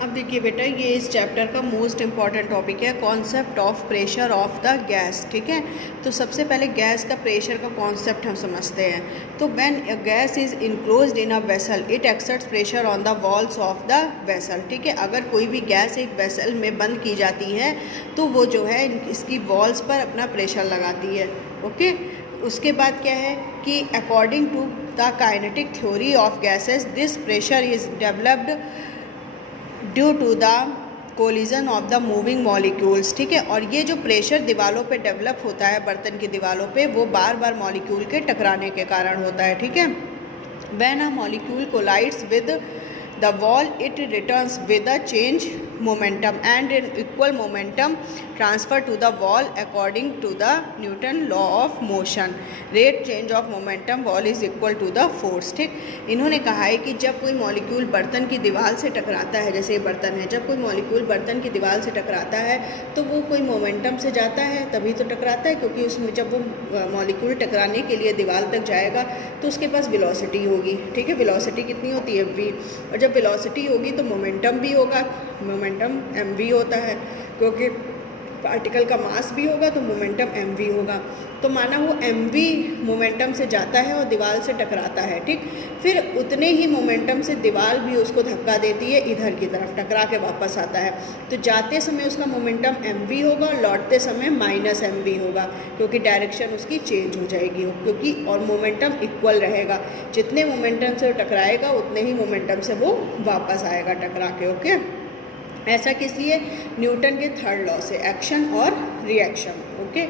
अब देखिए बेटा, ये इस चैप्टर का मोस्ट इम्पॉर्टेंट टॉपिक है, concept of pressure of the gas. ठीक है, तो सबसे पहले गैस का प्रेशर का कॉन्सेप्ट हम समझते हैं। तो when a gas is enclosed in a vessel it exerts pressure on the walls of the vessel. ठीक है, अगर कोई भी गैस एक वेसल में बंद की जाती है तो वो जो है इसकी वॉल्स पर अपना प्रेशर लगाती है। ओके, उसके बाद क्या है कि according to the kinetic theory of gases this pressure is developed due to the collision of the moving molecules. ठीक है, और ये जो प्रेशर दीवारों पे डेवलप होता है बर्तन की दीवारों पे, वो बार बार मॉलिक्यूल के टकराने के कारण होता है। ठीक है, when a molecule collides with the wall it returns with a change momentum and an equal momentum transfer to the wall according to the Newton law of motion. Rate change of momentum wall is equal to the force. ठीक, इन्होंने कहा है कि जब कोई molecule बर्तन की दीवार से टकराता है, जैसे ये बर्तन है, जब कोई मॉलिक्यूल बर्तन की दीवार से टकराता है तो वो कोई मोमेंटम से जाता है, तभी तो टकराता है, क्योंकि उसमें जब वो मॉलिक्यूल टकराने के लिए दीवार तक जाएगा तो उसके पास वेलोसिटी होगी। ठीक है, वेलोसिटी कितनी होती है? v, और जब वेलोसिटी होगी तो मोमेंटम भी होगा, मोमेंटम mv होता है, क्योंकि पार्टिकल का मास भी होगा तो मोमेंटम mv होगा। तो माना वो mv मोमेंटम से जाता है और दीवार से टकराता है। ठीक, फिर उतने ही मोमेंटम से दीवार भी उसको धक्का देती है, इधर की तरफ टकरा के वापस आता है। तो जाते समय उसका मोमेंटम mv होगा और लौटते समय माइनस mv होगा, क्योंकि डायरेक्शन उसकी चेंज हो जाएगी, क्योंकि और मोमेंटम इक्वल रहेगा। जितने मोमेंटम से वो टकराएगा उतने ही मोमेंटम से वो वापस आएगा टकरा के। ओके, ऐसा किस लिए? न्यूटन के थर्ड लॉ से, एक्शन और रिएक्शन। ओके,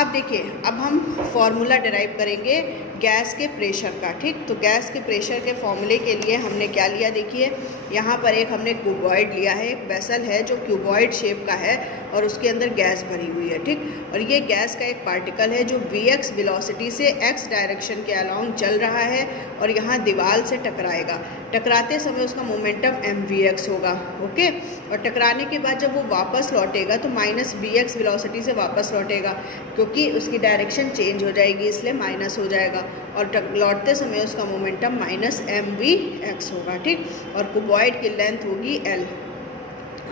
अब देखिए, अब हम फॉर्मूला डिराइव करेंगे गैस के प्रेशर का। ठीक, तो गैस के प्रेशर के फॉर्मूले के लिए हमने क्या लिया? देखिए, यहाँ पर एक हमने क्यूबॉइड लिया है, एक वेसल है जो क्यूबॉइड शेप का है और उसके अंदर गैस भरी हुई है। ठीक, और ये गैस का एक पार्टिकल है जो vx वेलोसिटी से x डायरेक्शन के अलोंग चल रहा है और यहाँ दीवार से टकराएगा। टकराते समय उसका मोमेंटम mvx होगा। ओके, और टकराने के बाद जब वो वापस लौटेगा तो माइनस vx वेलोसिटी से वापस लौटेगा, क्योंकि उसकी डायरेक्शन चेंज हो जाएगी, इसलिए माइनस हो जाएगा, और लौटते समय उसका मोमेंटम माइनस mvx होगा। ठीक, और क्यूबॉइड की लेंथ होगी l।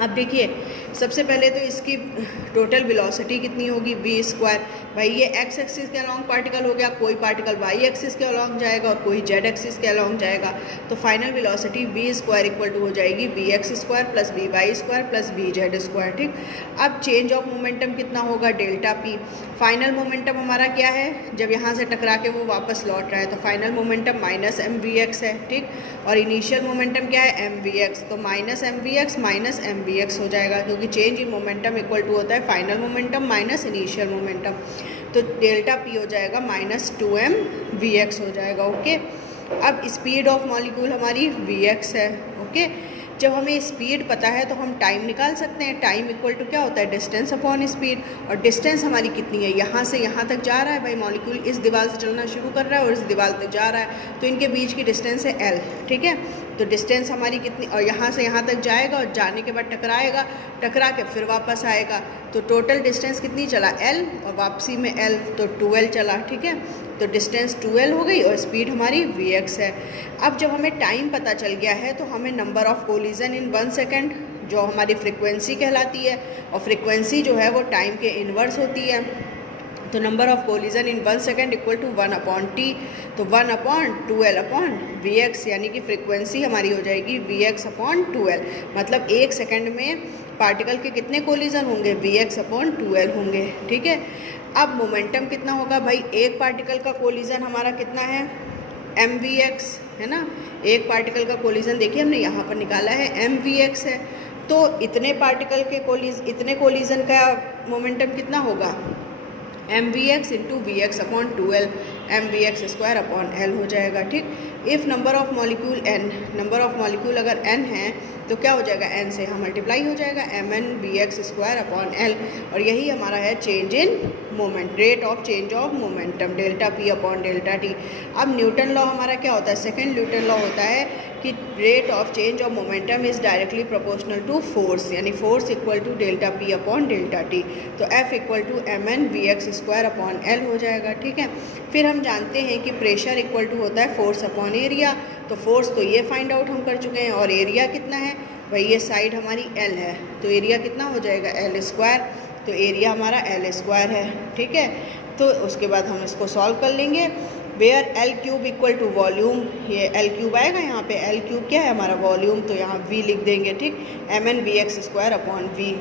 अब देखिए, सबसे पहले तो इसकी टोटल वेलोसिटी कितनी होगी? v square. भाई ये x एक्सिस के अलॉन्ग पार्टिकल हो गया, कोई पार्टिकल y एक्सिस के अलॉन्ग जाएगा और कोई z एक्सिस के अलॉन्ग जाएगा, तो final velocity v square equal to हो जाएगी vx square plus vy square plus vz square. ठीक, अब चेंज ऑफ मोमेंटम कितना होगा? Delta p। फाइनल मोमेंटम हमारा क्या है? जब यहाँ से टकरा के वो वापस लौट रहा है तो फाइनल मोमेंटम माइनस mvx है। ठीक, और इनिशियल मोमेंटम क्या है? mvx, तो माइनस mvx माइनस mvx हो जाएगा, क्योंकि change in momentum equal to होता है final momentum minus initial momentum. तो डेल्टा p हो जाएगा माइनस 2mvx हो जाएगा। ओके, अब स्पीड ऑफ मॉलिक्यूल हमारी vx है। ओके, जब हमें स्पीड पता है तो हम टाइम निकाल सकते हैं। टाइम इक्वल टू क्या होता है? Distance upon speed. और डिस्टेंस हमारी कितनी है? यहाँ से यहाँ तक जा रहा है, भाई मॉलिक्यूल इस दीवार से चलना शुरू कर रहा है और इस दीवार तक जा रहा है, तो इनके बीच की डिस्टेंस है l। ठीक है, तो डिस्टेंस हमारी कितनी, और यहाँ से यहाँ तक जाएगा और जाने के बाद टकराएगा, टकरा के फिर वापस आएगा, तो टोटल डिस्टेंस कितनी चला? l, और वापसी में l, तो 2l चला। ठीक है, तो डिस्टेंस 2l हो गई और स्पीड हमारी vx है। अब जब हमें टाइम पता चल गया है तो हमें number of collision in 1 second, जो हमारी फ्रिक्वेंसी कहलाती है, और फ्रिक्वेंसी जो है वो टाइम के इन्वर्स होती है, तो number of collision in 1 second equal to 1/t, तो 1/2l/vx, यानी कि फ्रिक्वेंसी हमारी हो जाएगी vx/2l। मतलब 1 सेकेंड में पार्टिकल के कितने कोलिजन होंगे? vx/2l होंगे। ठीक है, अब मोमेंटम कितना होगा? भाई एक पार्टिकल का कोलिजन हमारा कितना है? mvx है ना, एक पार्टिकल का कोलिजन देखिए हमने यहाँ पर निकाला है mvx है, तो इतने पार्टिकल के इतने कोलिजन का मोमेंटम कितना होगा? mvx into vx/2l, mvx square upon l हो जाएगा। ठीक, if number of molecule n, number of molecule अगर n है तो क्या हो जाएगा? n से यहाँ मल्टीप्लाई हो जाएगा, mn vx square upon l, और यही हमारा है change in moment, rate of change of momentum, delta p upon delta t। अब न्यूटन लॉ हमारा क्या होता है? सेकेंड न्यूटन लॉ होता है कि rate of change of momentum is directly proportional to force, यानी force equal to delta p upon delta t, तो F equal to mn vx square upon l हो जाएगा। ठीक है, फिर हम जानते हैं कि प्रेशर इक्वल टू होता है फोर्स अपॉन एरिया, तो फोर्स तो ये फाइंड आउट हम कर चुके हैं, और एरिया कितना है भाई, ये साइड हमारी L है, तो एरिया कितना हो जाएगा L², तो एरिया हमारा L² है, ठीक है। तो उसके बाद हम इसको सॉल्व कर लेंगे। Where L³ equal to volume, ये L³ आएगा यहाँ पे, L³ क्या है हमारा वॉल्यूम, तो यहाँ V लिख देंगे, ठीक, mn/Vx²/V,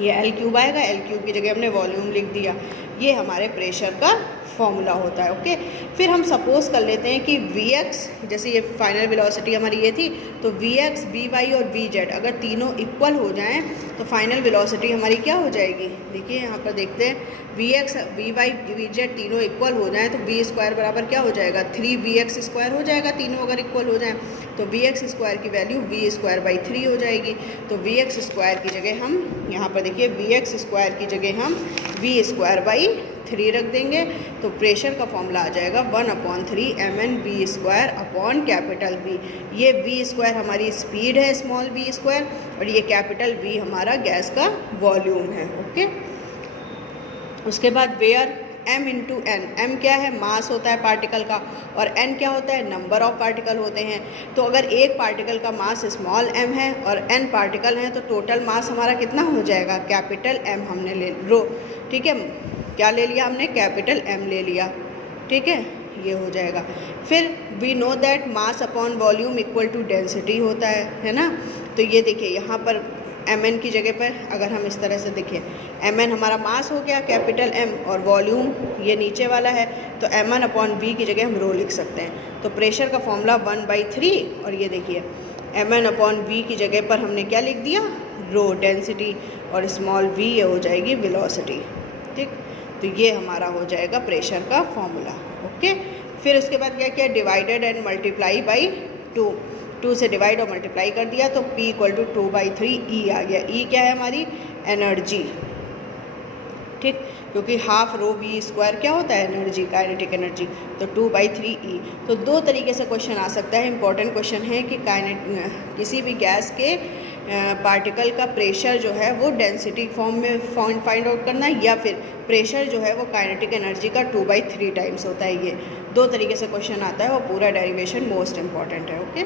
ये L³ आएगा, L³ की जगह हमने वॉल्यूम लिख दिया। ये हमारे प्रेशर का फॉर्मूला होता है, ओके। फिर हम सपोज कर लेते हैं कि Vx, जैसे ये फाइनल वेलोसिटी हमारी ये थी, तो Vx, Vy और Vz अगर तीनों इक्वल हो जाएं तो फाइनल वेलोसिटी हमारी क्या हो जाएगी। देखिए यहाँ पर देखते हैं, Vx, Vy, Vz तीनों इक्वल हो जाएं तो V² बराबर क्या हो जाएगा, 3Vx² हो जाएगा, तीनों अगर इक्वल हो जाएं तो Vx² की वैल्यू V²/3 हो जाएगी। तो Vx² की जगह हम यहाँ पर देखिए Vx² की जगह हम V²/3 रख देंगे, तो प्रेशर का फॉर्मूला आ जाएगा 1/3 mnV²/V। ये V² हमारी स्पीड है, स्मॉल v², और ये कैपिटल V हमारा गैस का वॉल्यूम है, ओके। उसके बाद वेयर m × n, m क्या है, मास होता है पार्टिकल का, और n क्या होता है, नंबर ऑफ पार्टिकल होते हैं। तो अगर एक पार्टिकल का मास स्मॉल m है और n पार्टिकल हैं, तो टोटल मास हमारा कितना हो जाएगा, कैपिटल M हमने ले लो, ठीक है, क्या ले लिया हमने, कैपिटल M ले लिया, ठीक है, ये हो जाएगा। फिर we know that mass upon volume equal to density होता है ना। तो ये देखिए यहाँ पर mn की जगह पर अगर हम इस तरह से देखिए, mn हमारा मास हो गया कैपिटल M, और वॉल्यूम ये नीचे वाला है, तो mn/V की जगह हम रो लिख सकते हैं। तो प्रेशर का फॉर्मूला 1/3, और ये देखिए mn/V की जगह पर हमने क्या लिख दिया, रो डेंसिटी, और स्मॉल v ये हो जाएगी वेलोसिटी, ठीक। तो ये हमारा हो जाएगा प्रेशर का फॉर्मूला, ओके। फिर उसके बाद क्या किया, डिवाइडेड एंड मल्टीप्लाई बाई 2 से डिवाइड और मल्टीप्लाई कर दिया, तो P = 2/3 E आ गया। E क्या है हमारी, एनर्जी, ठीक, क्योंकि हाफ रो V² क्या होता है, एनर्जी, काइनेटिक एनर्जी, तो 2/3 E। तो दो तरीके से क्वेश्चन आ सकता है, इंपॉर्टेंट क्वेश्चन है कि किसी भी गैस के पार्टिकल का प्रेशर जो है वो डेंसिटी फॉर्म में फाइंड आउट करना, या फिर प्रेशर जो है वो काइनेटिक एनर्जी का 2/3 टाइम्स होता है। ये दो तरीके से क्वेश्चन आता है, और पूरा डेरिवेशन मोस्ट इम्पॉर्टेंट है, ओके।